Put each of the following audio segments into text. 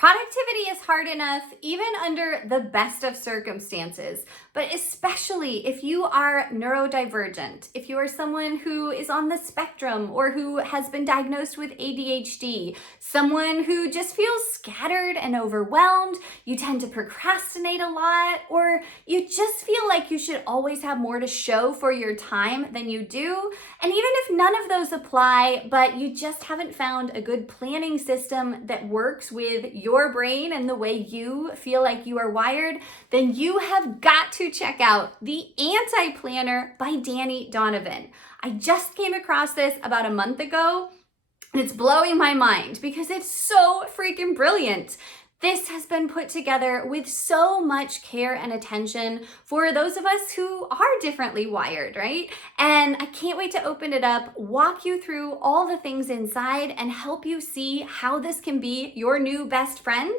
Productivity is hard enough even under the best of circumstances, but especially if you are neurodivergent, if you are someone who is on the spectrum or who has been diagnosed with ADHD, someone who just feels scattered and overwhelmed, you tend to procrastinate a lot, or you just feel like you should always have more to show for your time than you do. And even if none of those apply, but you just haven't found a good planning system that works with your brain and the way you feel like you are wired, then you have got to check out The Anti-Planner by Dani Donovan. I just came across this about a month ago, and it's blowing my mind because it's so freaking brilliant. This has been put together with so much care and attention for those of us who are differently wired, right? And I can't wait to open it up, walk you through all the things inside, and help you see how this can be your new best friend.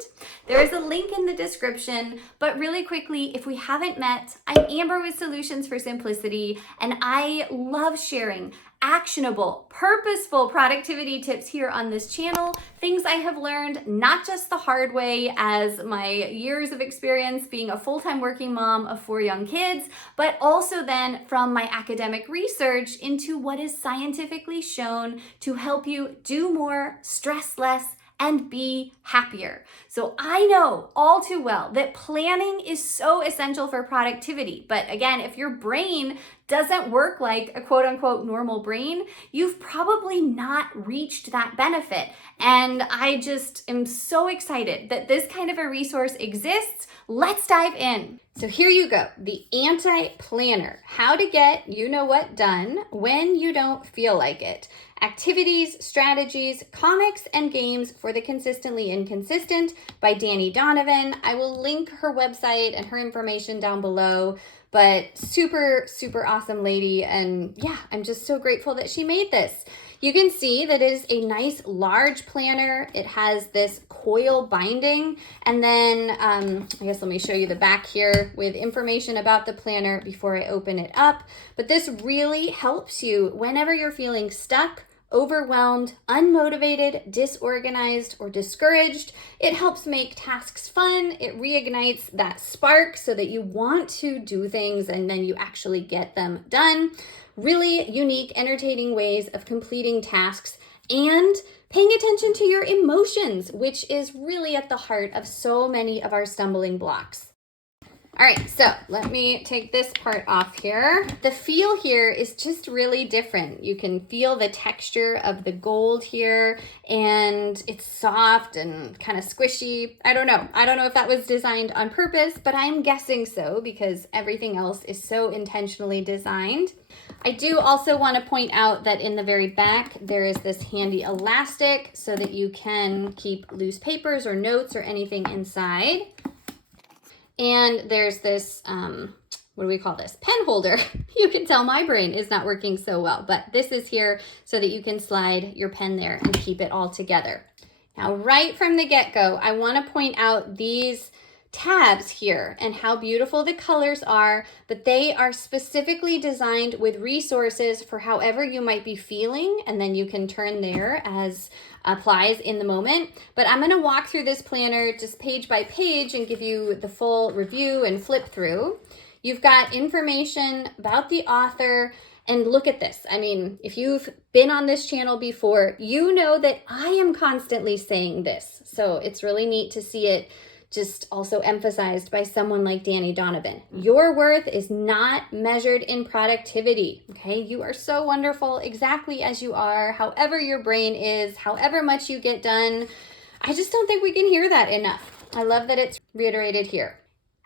There is a link in the description, but really quickly, if we haven't met, I'm Amber with Solutions for Simplicity, and I love sharing actionable, purposeful productivity tips here on this channel, things I have learned not just the hard way as my years of experience being a full-time working mom of 4 young kids, but also then from my academic research into what is scientifically shown to help you do more, stress less, and be happier. So I know all too well that planning is so essential for productivity. But again, if your brain doesn't work like a quote unquote normal brain, you've probably not reached that benefit. And I just am so excited that this kind of a resource exists. Let's dive in. So here you go, The Anti-Planner, how to get you know what done when you don't feel like it. Activities, strategies, comics, and games for the consistently inconsistent by Dani Donovan. I will link her website and her information down below, but super, super awesome lady. And yeah, I'm just so grateful that she made this. You can see that it is a nice large planner. It has this coil binding. And then I guess let me show you the back here with information about the planner before I open it up. But this really helps you whenever you're feeling stuck, overwhelmed, unmotivated, disorganized, or discouraged. It helps make tasks fun. It reignites that spark so that you want to do things and then you actually get them done. Really unique, entertaining ways of completing tasks and paying attention to your emotions, which is really at the heart of so many of our stumbling blocks. All right, so let me take this part off here. The feel here is just really different. You can feel the texture of the gold here, and it's soft and kind of squishy. I don't know if that was designed on purpose, but I'm guessing so because everything else is so intentionally designed. I do also want to point out that in the very back, there is this handy elastic so that you can keep loose papers or notes or anything inside. And there's this, what do we call this? Pen holder. You can tell my brain is not working so well, but this is here so that you can slide your pen there and keep it all together. Now, right from the get-go, I want to point out these tabs here and how beautiful the colors are, but they are specifically designed with resources for however you might be feeling, and then you can turn there as applies in the moment. But I'm going to walk through this planner just page by page and give you the full review and flip through. You've got information about the author, and look at this. I mean, if you've been on this channel before, you know that I am constantly saying this. So it's really neat to see it just also emphasized by someone like Dani Donovan. Your worth is not measured in productivity, okay? You are so wonderful exactly as you are, however your brain is, however much you get done. I just don't think we can hear that enough. I love that it's reiterated here.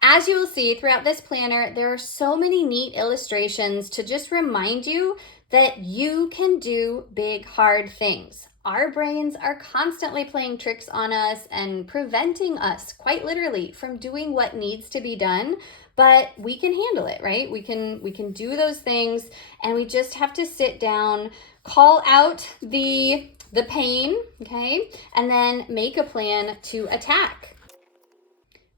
As you will see throughout this planner, there are so many neat illustrations to just remind you that you can do big, hard things. Our brains are constantly playing tricks on us and preventing us, quite literally, from doing what needs to be done, but we can handle it, right? We can do those things, and we just have to sit down, call out the pain, okay? And then make a plan to attack.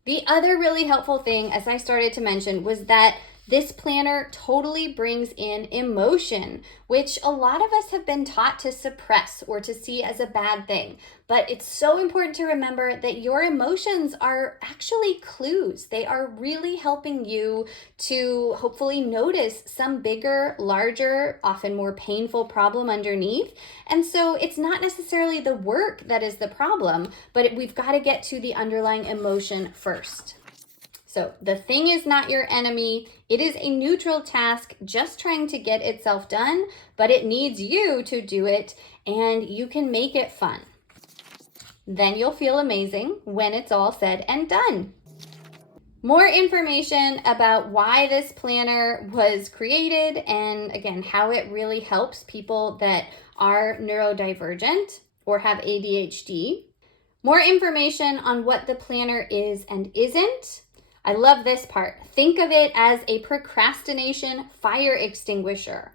The other really helpful thing, as I started to mention, was that This planner totally brings in emotion, which a lot of us have been taught to suppress or to see as a bad thing. But it's so important to remember that your emotions are actually clues. They are really helping you to hopefully notice some bigger, larger, often more painful problem underneath. And so it's not necessarily the work that is the problem, but we've got to get to the underlying emotion first. So the thing is not your enemy. It is a neutral task just trying to get itself done, but it needs you to do it, and you can make it fun. Then you'll feel amazing when it's all said and done. More information about why this planner was created and again, how it really helps people that are neurodivergent or have ADHD. More information on what the planner is and isn't. I love this part. Think of it as a procrastination fire extinguisher.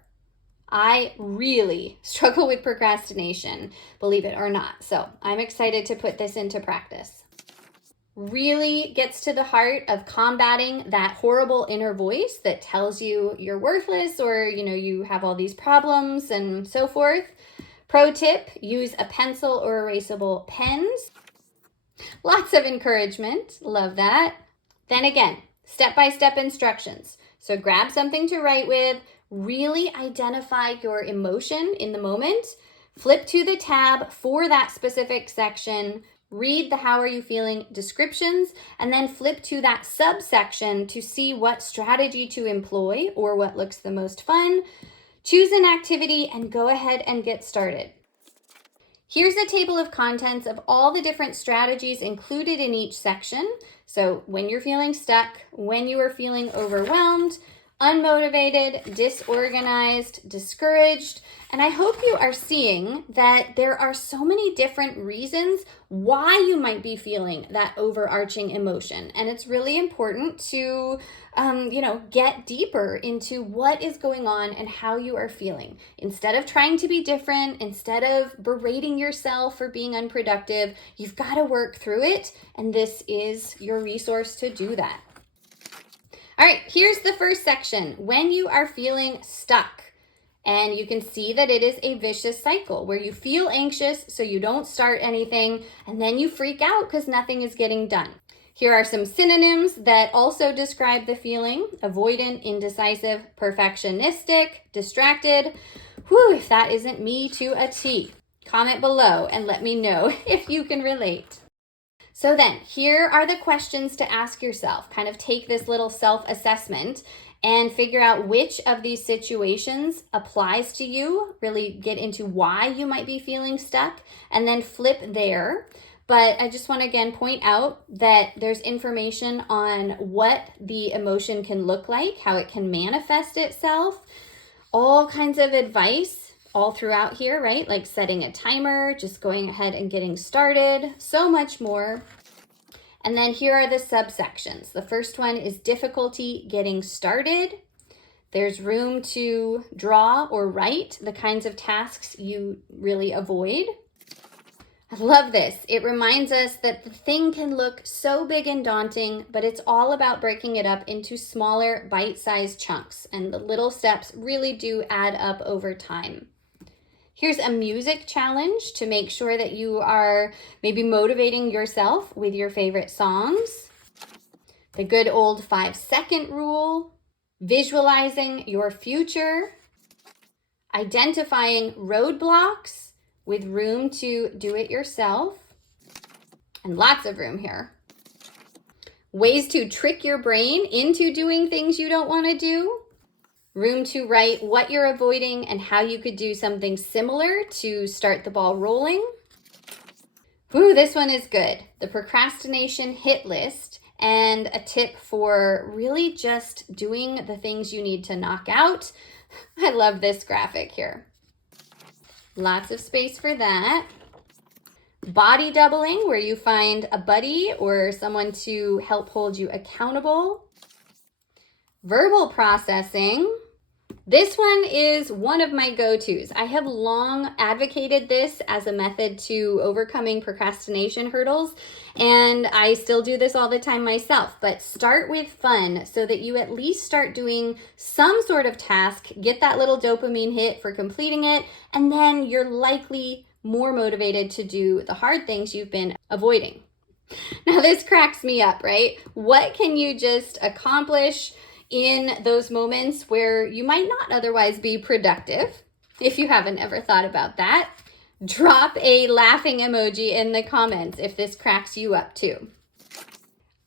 I really struggle with procrastination, believe it or not. So I'm excited to put this into practice. Really gets to the heart of combating that horrible inner voice that tells you you're worthless or, you have all these problems and so forth. Pro tip, use a pencil or erasable pens. Lots of encouragement. Love that. Then again, step-by-step instructions. So grab something to write with, really identify your emotion in the moment, flip to the tab for that specific section, read the how are you feeling descriptions, and then flip to that subsection to see what strategy to employ or what looks the most fun. Choose an activity and go ahead and get started. Here's a table of contents of all the different strategies included in each section. So when you're feeling stuck, when you are feeling overwhelmed, unmotivated, disorganized, discouraged, and I hope you are seeing that there are so many different reasons why you might be feeling that overarching emotion. And it's really important to, get deeper into what is going on and how you are feeling. Instead of trying to be different, instead of berating yourself for being unproductive, you've got to work through it. And this is your resource to do that. All right, here's the first section, when you are feeling stuck. And you can see that it is a vicious cycle where you feel anxious so you don't start anything, and then you freak out because nothing is getting done. Here are some synonyms that also describe the feeling: avoidant, indecisive, perfectionistic, distracted. Whew, if that isn't me to a T. Comment below and let me know if you can relate. So then, here are the questions to ask yourself. Kind of take this little self-assessment and figure out which of these situations applies to you. Really get into why you might be feeling stuck and then flip there. But I just want to again point out that there's information on what the emotion can look like, how it can manifest itself, all kinds of advice all throughout here, right? Like setting a timer, just going ahead and getting started, so much more. And then here are the subsections. The first one is difficulty getting started. There's room to draw or write the kinds of tasks you really avoid. I love this. It reminds us that the thing can look so big and daunting, but it's all about breaking it up into smaller bite-sized chunks. And the little steps really do add up over time. Here's a music challenge to make sure that you are maybe motivating yourself with your favorite songs. The good old 5-second rule, visualizing your future, identifying roadblocks with room to do it yourself, and lots of room here. Ways to trick your brain into doing things you don't want to do. Room to write what you're avoiding and how you could do something similar to start the ball rolling. Ooh, this one is good. The procrastination hit list and a tip for really just doing the things you need to knock out. I love this graphic here. Lots of space for that. Body doubling, where you find a buddy or someone to help hold you accountable. Verbal processing. This one is one of my go-tos. I have long advocated this as a method to overcoming procrastination hurdles, and I still do this all the time myself. But start with fun so that you at least start doing some sort of task, get that little dopamine hit for completing it, and then you're likely more motivated to do the hard things you've been avoiding. Now, this cracks me up, right? What can you just accomplish in those moments where you might not otherwise be productive? If you haven't ever thought about that, drop a laughing emoji in the comments if this cracks you up too.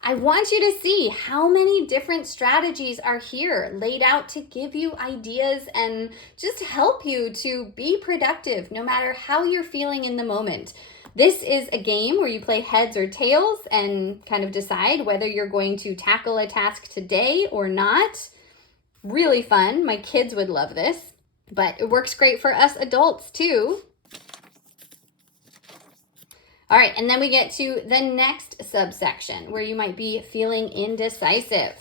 I want you to see how many different strategies are here laid out to give you ideas and just help you to be productive no matter how you're feeling in the moment. This is a game where you play heads or tails and kind of decide whether you're going to tackle a task today or not. Really fun. My kids would love this, but it works great for us adults too. All right, and then we get to the next subsection where you might be feeling indecisive.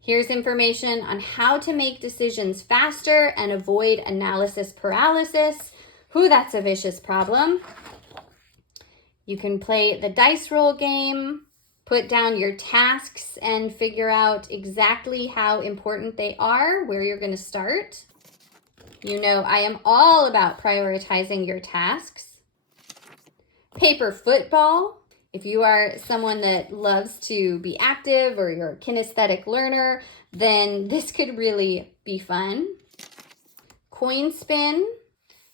Here's information on how to make decisions faster and avoid analysis paralysis. Ooh, that's a vicious problem. You can play the dice roll game, put down your tasks and figure out exactly how important they are, where you're going to start. You know, I am all about prioritizing your tasks. Paper football. If you are someone that loves to be active or you're a kinesthetic learner, then this could really be fun. Coin spin.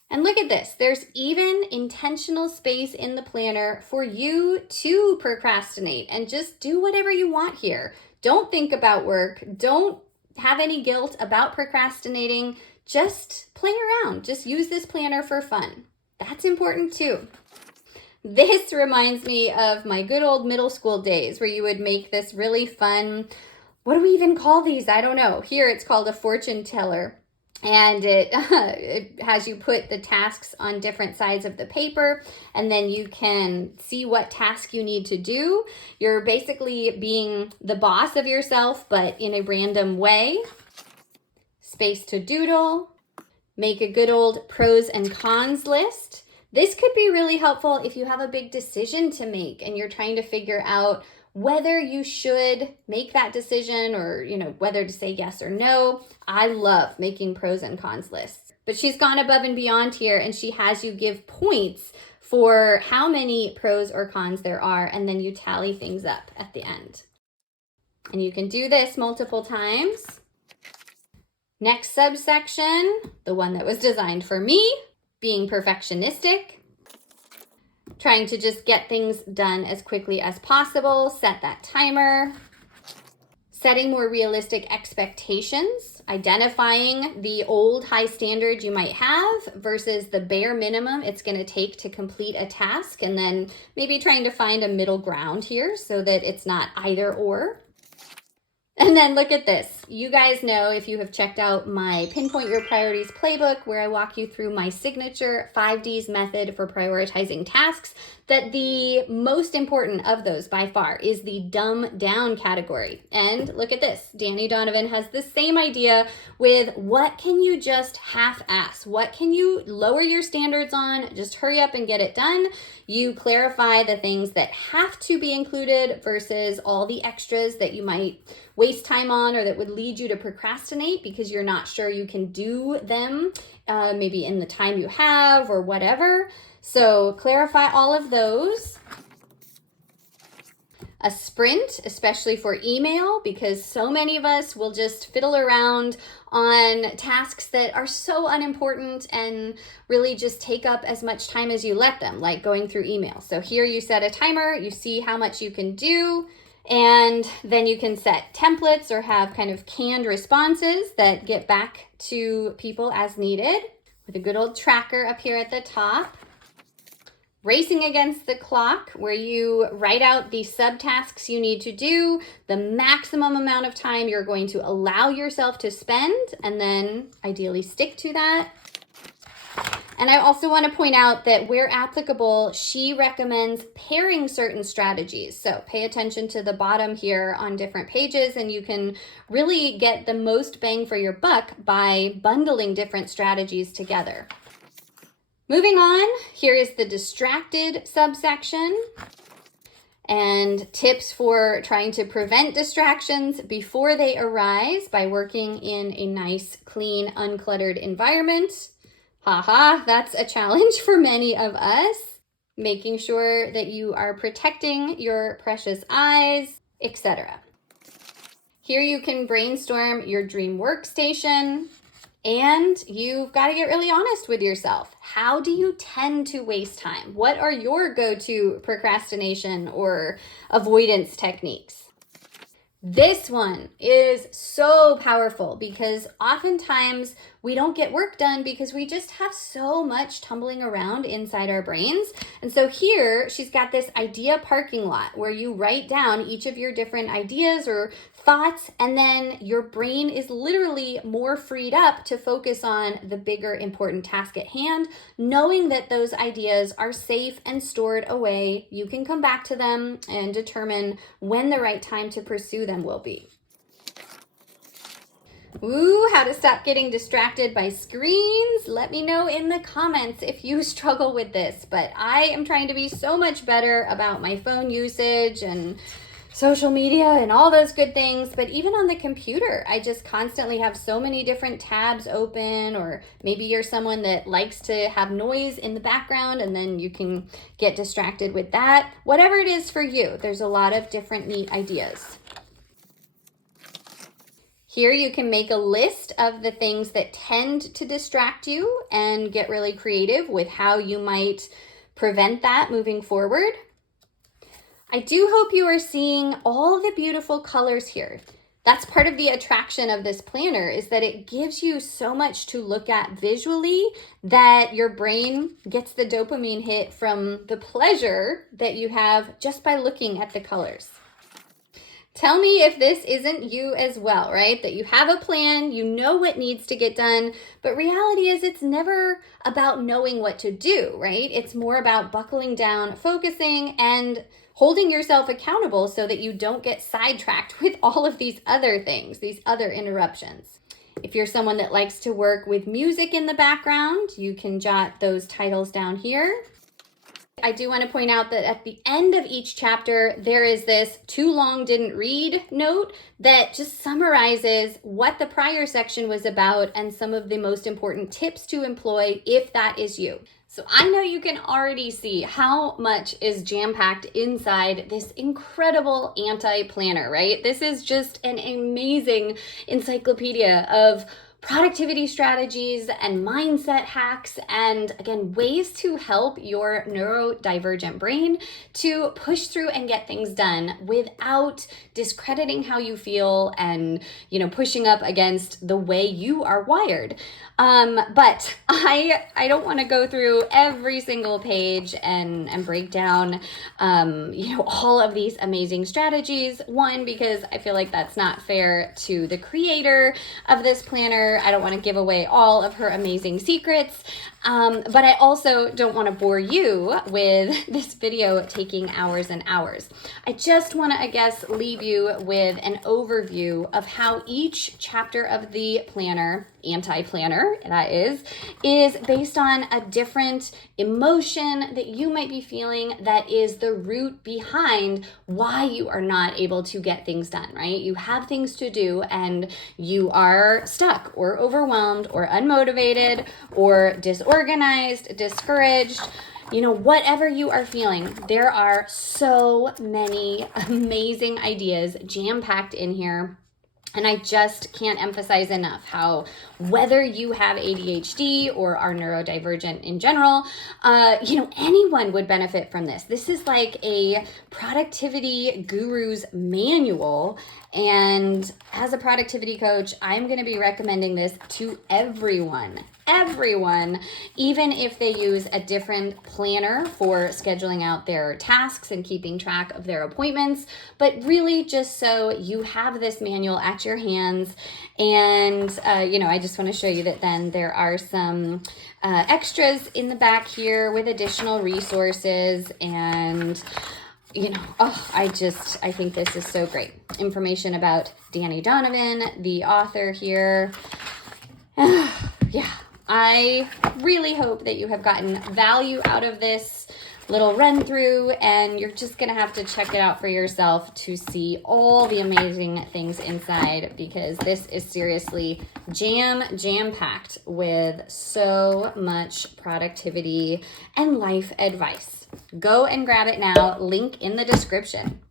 And look at this, there's even intentional space in the planner for you to procrastinate and just do whatever you want here. Don't think about work. Don't have any guilt about procrastinating. Just play around. Just use this planner for fun. That's important too. This reminds me of my good old middle school days where you would make this really fun, what do we even call these? I don't know. Here it's called a fortune teller. And it has you put the tasks on different sides of the paper, and then you can see what task you need to do. You're basically being the boss of yourself, but in a random way. Space to doodle. Make a good old pros and cons list. This could be really helpful if you have a big decision to make and you're trying to figure out whether you should make that decision or, you know, whether to say yes or no. I love making pros and cons lists. But she's gone above and beyond here, and she has you give points for how many pros or cons there are, and then you tally things up at the end. And you can do this multiple times. Next subsection, the one that was designed for me, being perfectionistic. Trying to just get things done as quickly as possible, set that timer. Setting more realistic expectations, identifying the old high standard you might have versus the bare minimum it's going to take to complete a task, and then maybe trying to find a middle ground here so that it's not either or. And then look at this. You guys know, if you have checked out my Pinpoint Your Priorities playbook, where I walk you through my signature 5Ds method for prioritizing tasks, that the most important of those by far is the dumb down category. And look at this. Dani Donovan has the same idea with what can you just half-ass? What can you lower your standards on? Just hurry up and get it done. You clarify the things that have to be included versus all the extras that you might waste time on or that would lead you to procrastinate because you're not sure you can do them maybe in the time you have or whatever. So clarify all of those. A sprint, especially for email, because so many of us will just fiddle around on tasks that are so unimportant and really just take up as much time as you let them, like going through email. So here you set a timer, you see how much you can do, and then you can set templates or have kind of canned responses that get back to people as needed with a good old tracker up here at the top. Racing against the clock, where you write out the subtasks you need to do, the maximum amount of time you're going to allow yourself to spend, and then ideally stick to that. And I also want to point out that where applicable, she recommends pairing certain strategies. So pay attention to the bottom here on different pages, and you can really get the most bang for your buck by bundling different strategies together. Moving on, here is the distracted subsection and tips for trying to prevent distractions before they arise by working in a nice, clean, uncluttered environment. Haha, that's a challenge for many of us. Making sure that you are protecting your precious eyes, etc. Here you can brainstorm your dream workstation, and you've got to get really honest with yourself. How do you tend to waste time? What are your go-to procrastination or avoidance techniques? This one is so powerful because oftentimes we don't get work done because we just have so much tumbling around inside our brains. And so here she's got this idea parking lot where you write down each of your different ideas or thoughts, and then your brain is literally more freed up to focus on the bigger important task at hand, knowing that those ideas are safe and stored away. You can come back to them and determine when the right time to pursue them will be. Ooh, how to stop getting distracted by screens. Let me know in the comments if you struggle with this, but I am trying to be so much better about my phone usage and social media and all those good things. But even on the computer, I just constantly have so many different tabs open, or maybe you're someone that likes to have noise in the background and then you can get distracted with that. Whatever it is for you, there's a lot of different neat ideas. Here you can make a list of the things that tend to distract you and get really creative with how you might prevent that moving forward. I do hope you are seeing all the beautiful colors here. That's part of the attraction of this planner, is that it gives you so much to look at visually that your brain gets the dopamine hit from the pleasure that you have just by looking at the colors. Tell me if this isn't you as well, right? That you have a plan, you know what needs to get done, but reality is it's never about knowing what to do, right? It's more about buckling down, focusing, and holding yourself accountable so that you don't get sidetracked with all of these other things, these other interruptions. If you're someone that likes to work with music in the background, you can jot those titles down here. I do want to point out that at the end of each chapter, there is this too long didn't read note that just summarizes what the prior section was about and some of the most important tips to employ if that is you. So I know you can already see how much is jam-packed inside this incredible anti-planner, right? This is just an amazing encyclopedia of productivity strategies and mindset hacks, and again, ways to help your neurodivergent brain to push through and get things done without discrediting how you feel and, pushing up against the way you are wired. But I don't want to go through every single page and break down, all of these amazing strategies. One, because I feel like that's not fair to the creator of this planner. I don't want to give away all of her amazing secrets. But I also don't want to bore you with this video taking hours and hours. I just want to, leave you with an overview of how each chapter of the planner, anti-planner, that is based on a different emotion that you might be feeling that is the root behind why you are not able to get things done, right? You have things to do and you are stuck or overwhelmed or unmotivated or disorganized, discouraged, whatever you are feeling. There are so many amazing ideas jam-packed in here. And I just can't emphasize enough how, whether you have ADHD or are neurodivergent in general, anyone would benefit from this. This is like a productivity guru's manual. And as a productivity coach, I'm going to be recommending this to everyone. everyone, even if they use a different planner for scheduling out their tasks and keeping track of their appointments, but really just so you have this manual at your hands. And, I just want to show you that then there are some extras in the back here with additional resources and I think this is so great. Information about Dani Donovan, the author here. Yeah, I really hope that you have gotten value out of this little run through, and you're just gonna have to check it out for yourself to see all the amazing things inside, because this is seriously jam-packed with so much productivity and life advice. Go and grab it now, link in the description.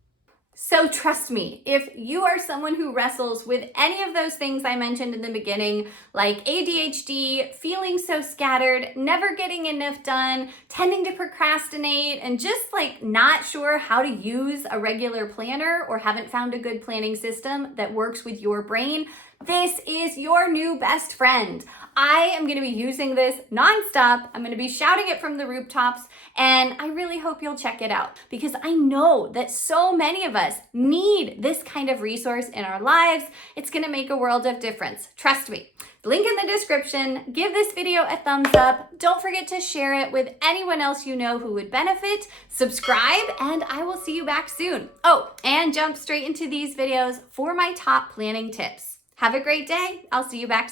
So trust me, if you are someone who wrestles with any of those things I mentioned in the beginning, like ADHD, feeling so scattered, never getting enough done, tending to procrastinate, and just not sure how to use a regular planner or haven't found a good planning system that works with your brain, this is your new best friend. I am going to be using this nonstop. I'm going to be shouting it from the rooftops, and I really hope you'll check it out, because I know that so many of us need this kind of resource in our lives. It's going to make a world of difference. Trust me. Link in the description. Give this video a thumbs up. Don't forget to share it with anyone else you know who would benefit. Subscribe, and I will see you back soon. Oh, and jump straight into these videos for my top planning tips. Have a great day. I'll see you back soon.